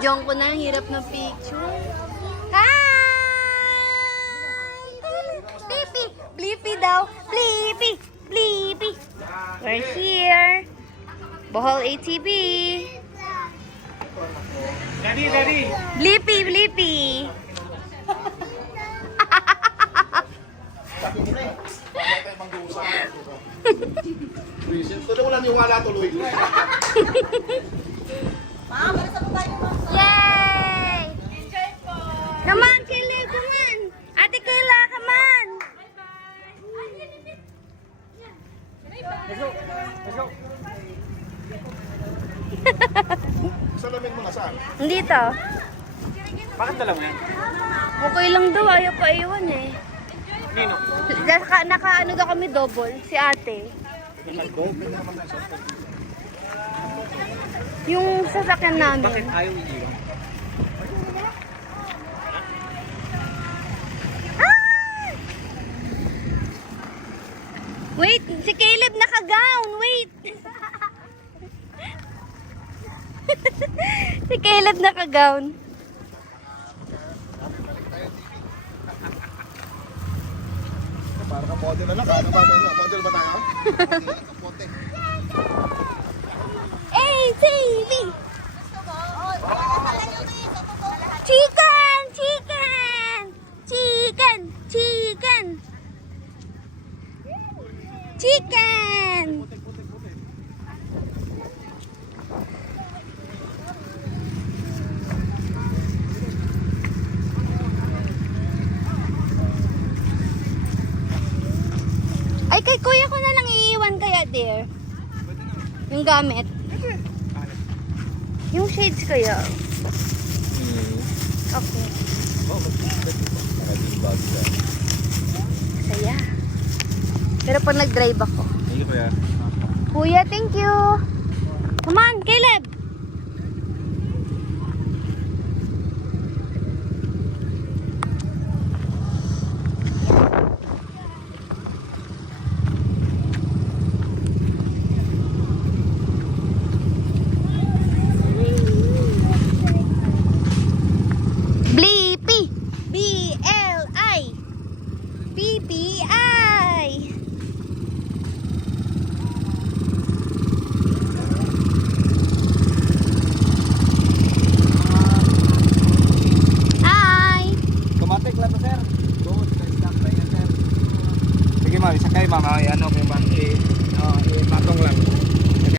Binibidyoan ko na. Hirap ng picture. Hi! Blippi! Blippi daw. Blippi! Blippi! We're here. Bohol ATV. Daddy! Blippi! Blippi! Tuloy ko lang yung wala tuloy. Yay! Come on, Kayla, come on! Ate Kayla, come on! Salamin mo na saan? Dito. Bakit dala mo yan? Okay lang daw, ayaw pa iwan eh. Nino? Naka ano daw kami double, si ate. Yung sasakyan namin. Bakit ayaw iiwan? Ah! Wait, si Caleb naka-gown, wait! Si Caleb naka-gown. Para ka model na lang. Ano ba? Model ba tayo? ATV! Chicken! Chicken! Chicken! Chicken! Chicken! Ay, kay kuya ko na lang iiwan kaya, dear. Yung gamit. Yung shades kaya. Okay. Saya. Pero pag nag-drive ako. Hindi ko yan. Kuya, thank you.